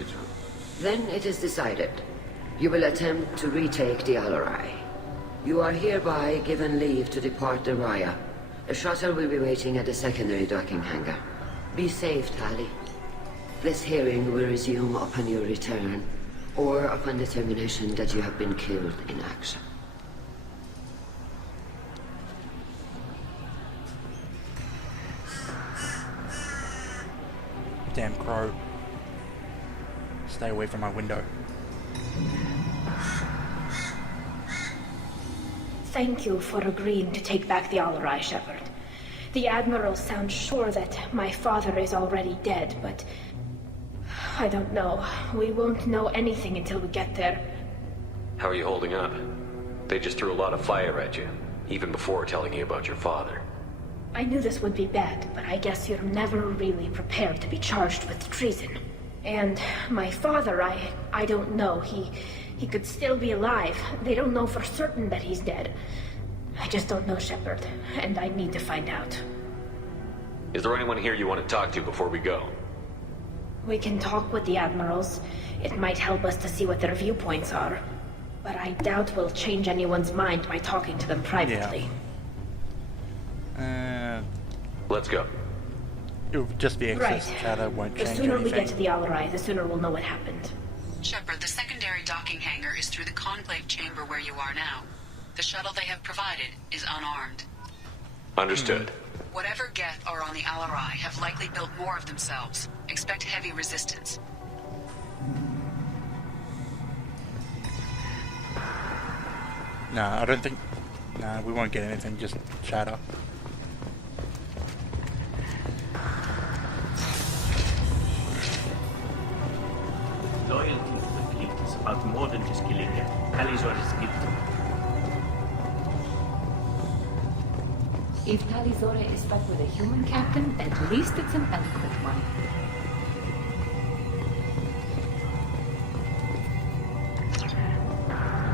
Major. Then it is decided. You will attempt to retake the Alarai. You are hereby given leave to depart the Raya. A shuttle will be waiting at the secondary docking hangar. Be safe, Tali. This hearing will resume upon your return, or upon determination that you have been killed in action. Damn crow. Stay away from my window. Thank you for agreeing to take back the Alarai, Shepard. The Admiral sounds sure that my father is already dead, but... I don't know. We won't know anything until we get there. How are you holding up? They just threw a lot of fire at you, even before telling you about your father. I knew this would be bad, but I guess you're never really prepared to be charged with treason. And my father, I don't know. He could still be alive. They don't know for certain that he's dead. I just don't know, Shepard, and I need to find out. Is there anyone here you want to talk to before we go? We can talk with the Admirals. It might help us to see what their viewpoints are. But I doubt we'll change anyone's mind by talking to them privately. Yeah. Let's go. It would just be excess Right. chatter, won't change The sooner anything. we get to the Alarai, the sooner we'll know what happened. Shepard, the secondary docking hangar is through the Conclave chamber where you are now. The shuttle they have provided is unarmed. Understood. Whatever Geth are on the Alarai have likely built more of themselves. Expect heavy resistance. Nah, I don't think... Nah, we won't get anything, just chatter. Loyalty to the fleet is about more than just killing them. Talizor is guilty. If Talizora is stuck with a human captain, at least it's an eloquent one.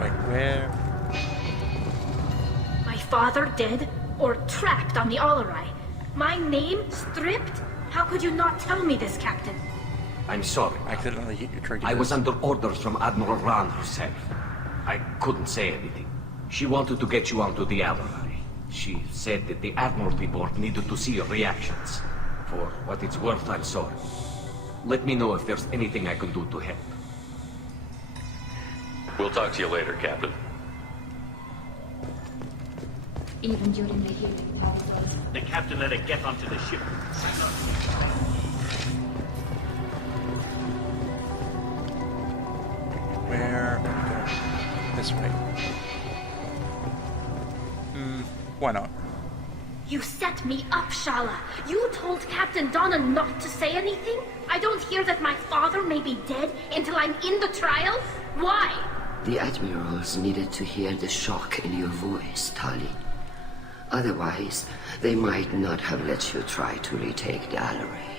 Wait, where? My father dead? Or trapped on the Alarai? My name stripped? How could you not tell me this, Captain? I'm sorry. Accidentally hit your trigger. I was under orders from Admiral Rand herself. I couldn't say anything. She wanted to get you onto the Alarai. She said that the Admiralty Board needed to see your reactions. For what it's worth, I'm sorry. Let me know if there's anything I can do to help. We'll talk to you later, Captain. Even during the healing powers. The captain let her get onto the ship. Where? This way. Why not? You set me up, Shala. You told Captain Donna not to say anything? I don't hear that my father may be dead until I'm in the trial? Why? The Admirals needed to hear the shock in your voice, Tali. Otherwise, they might not have let you try to retake the Alarai.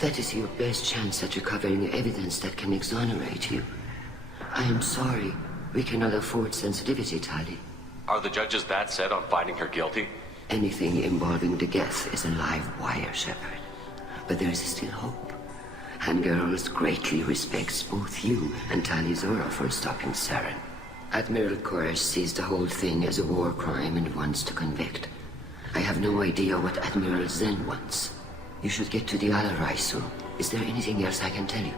That is your best chance at recovering evidence that can exonerate you. I am sorry. We cannot afford sensitivity, Tali. Are the judges that set on finding her guilty? Anything involving the Geth is a live wire, Shepard. But there is still hope. Hangirls greatly respects both you and Talizora for stopping Saren. Admiral Koresh sees the whole thing as a war crime and wants to convict. I have no idea what Admiral Zen wants. You should get to the Alarai soon. Is there anything else I can tell you?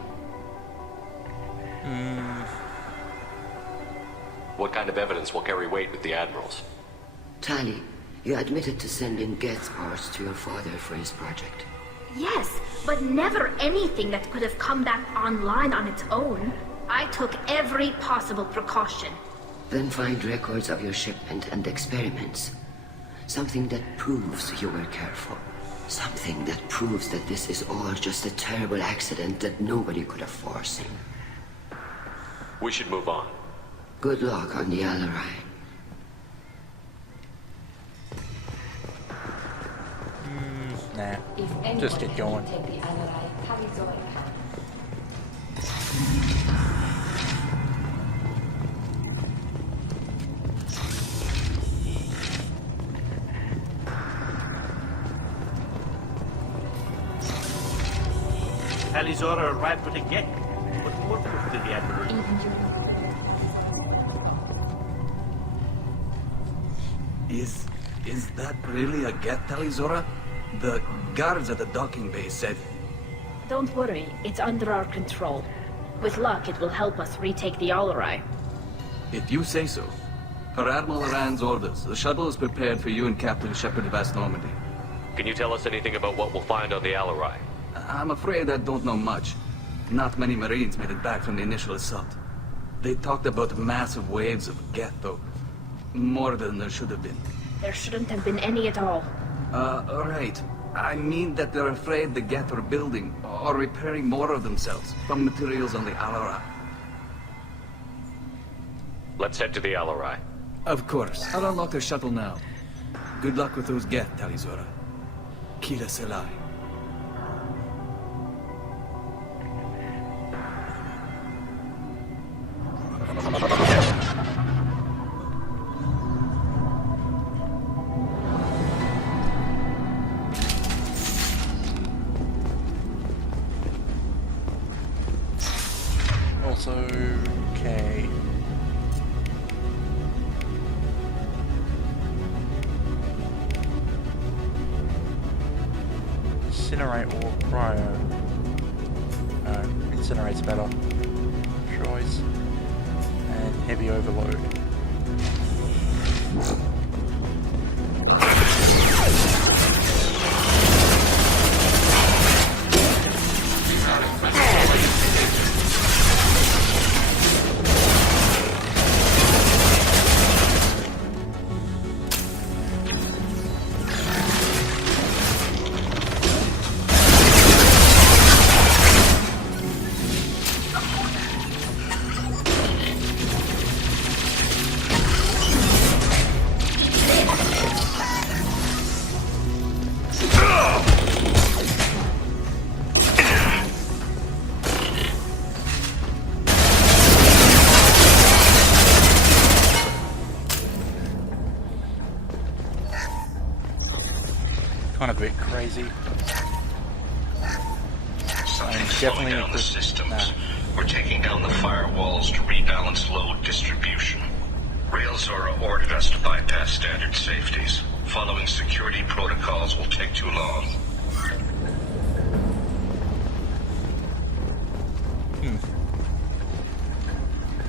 What kind of evidence will carry weight with the Admirals? Tali, you admitted to sending Geth parts to your father for his project. Yes, but never anything that could have come back online on its own. I took every possible precaution. Then find records of your shipment and experiments. Something that proves you were careful. Something that proves that this is all just a terrible accident that nobody could have foreseen. We should move on. Good luck on the Alarai. Nah. If anyone Just get going. can take the Alarai, Talizora can. Talizora arrived with a Geth. worthless to the Admiral. Even you. Is that really a Geth, Talizora? The guards at the docking bay said... Don't worry, it's under our control. With luck, it will help us retake the Alarai. If you say so. Per Admiral Rand's orders, the shuttle is prepared for you and Captain Shepard of West Normandy. Can you tell us anything about what we'll find on the Alarai? I'm afraid I don't know much. Not many Marines made it back from the initial assault. They talked about massive waves of Geth, though. More than there should have been. There shouldn't have been any at all. Right. I mean that they're afraid the Geth are building or repairing more of themselves from materials on the Alarai. Let's head to the Alarai. Of course. I'll unlock the shuttle now. Good luck with those Geth, Talizora. Kila Selai. Also, okay. Incinerate or cryo? Incinerate's better. Choice. And heavy overload. Kind of a bit crazy. Something's slowing down the systems. We're taking down the firewalls to rebalance load distribution. Railzora ordered us to bypass standard safeties. Following security protocols will take too long.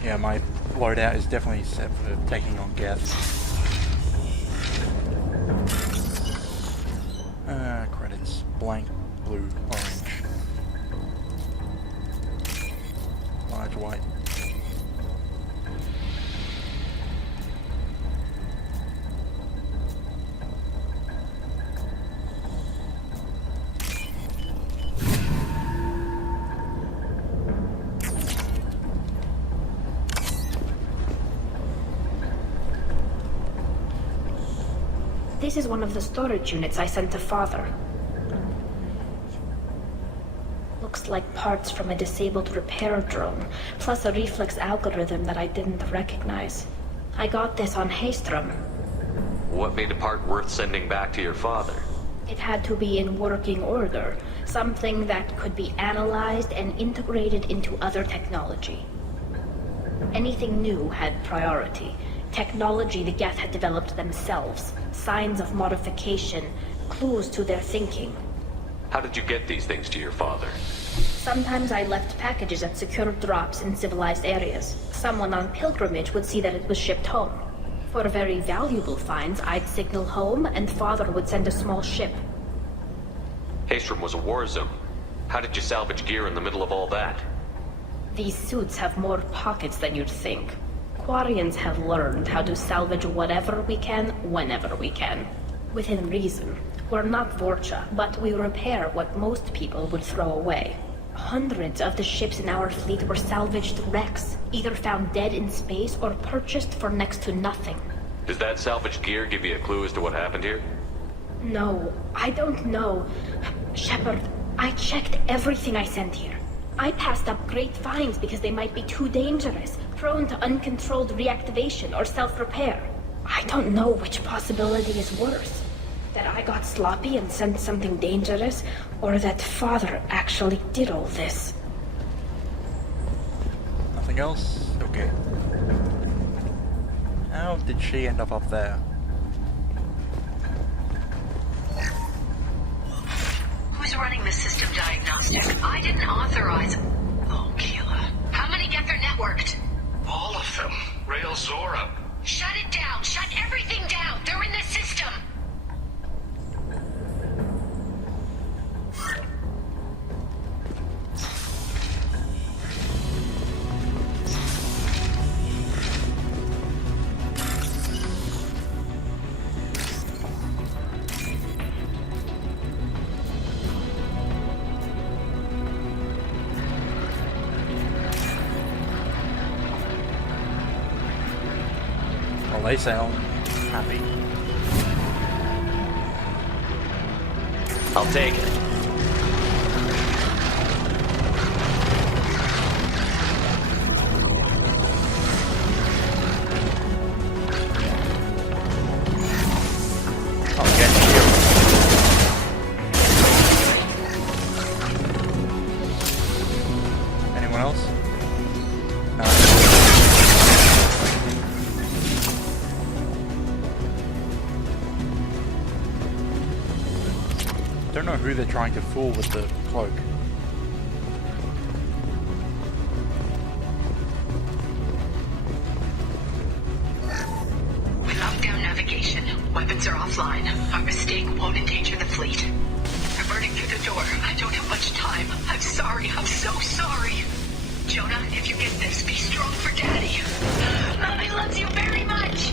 Yeah, my loadout is definitely set for taking on Geth. Credits. Blank, blue, orange. Large white. This is one of the storage units I sent to Father. Looks like parts from a disabled repair drone, plus a reflex algorithm that I didn't recognize. I got this on Haestrom. What made a part worth sending back to your father? It had to be in working order, something that could be analyzed and integrated into other technology. Anything new had priority. Technology the Geth had developed themselves, signs of modification, clues to their thinking. How did you get these things to your father? Sometimes I left packages at secure drops in civilized areas. Someone on pilgrimage would see that it was shipped home. For very valuable finds, I'd signal home and Father would send a small ship. Haestrom was a war zone. How did you salvage gear in the middle of all that? These suits have more pockets than you'd think. Quarians have learned how to salvage whatever we can, whenever we can. Within reason. We're not Vorcha, but we repair what most people would throw away. Hundreds of the ships in our fleet were salvaged wrecks, either found dead in space or purchased for next to nothing. Does that salvaged gear give you a clue as to what happened here? No, I don't know. Shepard, I checked everything I sent here. I passed up great finds because they might be too dangerous, prone to uncontrolled reactivation or self-repair. I don't know which possibility is worse. That I got sloppy and sent something dangerous, or that Father actually did all this. else? Okay. How did she end up there? Who's running the system diagnostic? I didn't authorize... Oh, Keela. How many get their networked? All of them. Rail Zora. Shut it down! Shut everything down! They're in the system! Well, they sound happy. I'll take it. I'll get you. Anyone else? No. Don't know who they're trying to fool with the cloak. We locked down navigation. Weapons are offline. Our mistake won't endanger the fleet. I'm burning through the door. I don't have much time. I'm sorry. I'm so sorry. Jonah, if you get this, be strong for Daddy. Mommy loves you very much.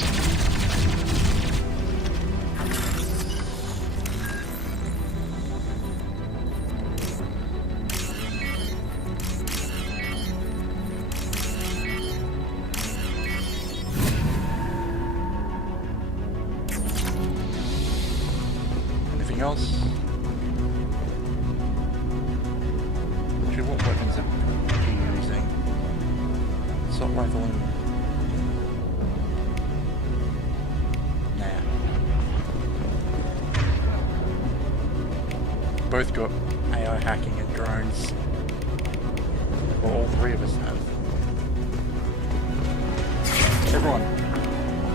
Anything else? Actually, what weapons are you using? Assault rifle and... Nah. Both got AI hacking and drones. Well, all three of us have. Everyone.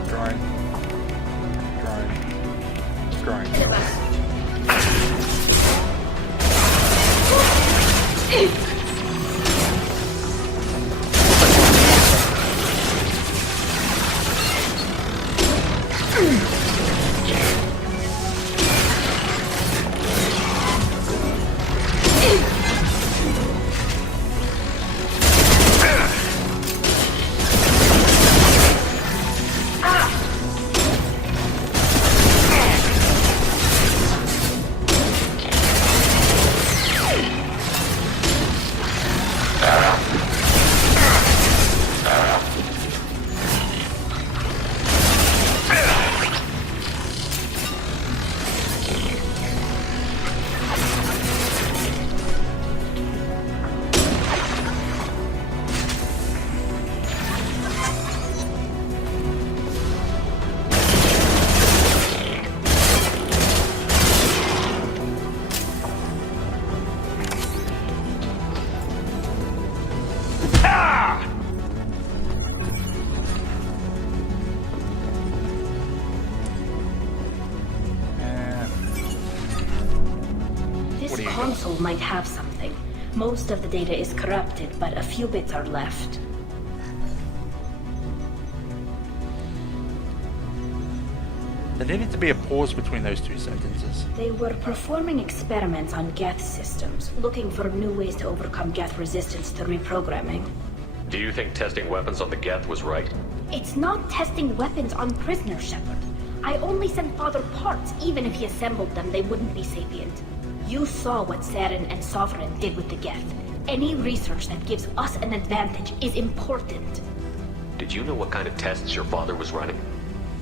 Drone. Drone. Drone. This console might have something. Most of the data is corrupted, but a few bits are left. There needed to be a pause between those two sentences. They were performing experiments on Geth systems, looking for new ways to overcome Geth resistance to reprogramming. Do you think testing weapons on the Geth was right? It's not testing weapons on prisoners, Shepard. I only sent Father parts. Even if he assembled them, they wouldn't be sapient. You saw what Saren and Sovereign did with the Geth. Any research that gives us an advantage is important. Did you know what kind of tests your father was running?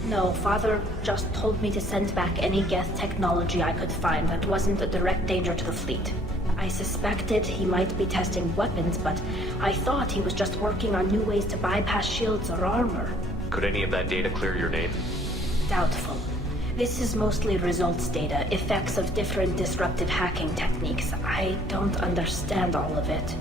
No, Father just told me to send back any Geth technology I could find that wasn't a direct danger to the fleet. I suspected he might be testing weapons, but I thought he was just working on new ways to bypass shields or armor. Could any of that data clear your name? Doubtful. This is mostly results data, effects of different disruptive hacking techniques. I don't understand all of it.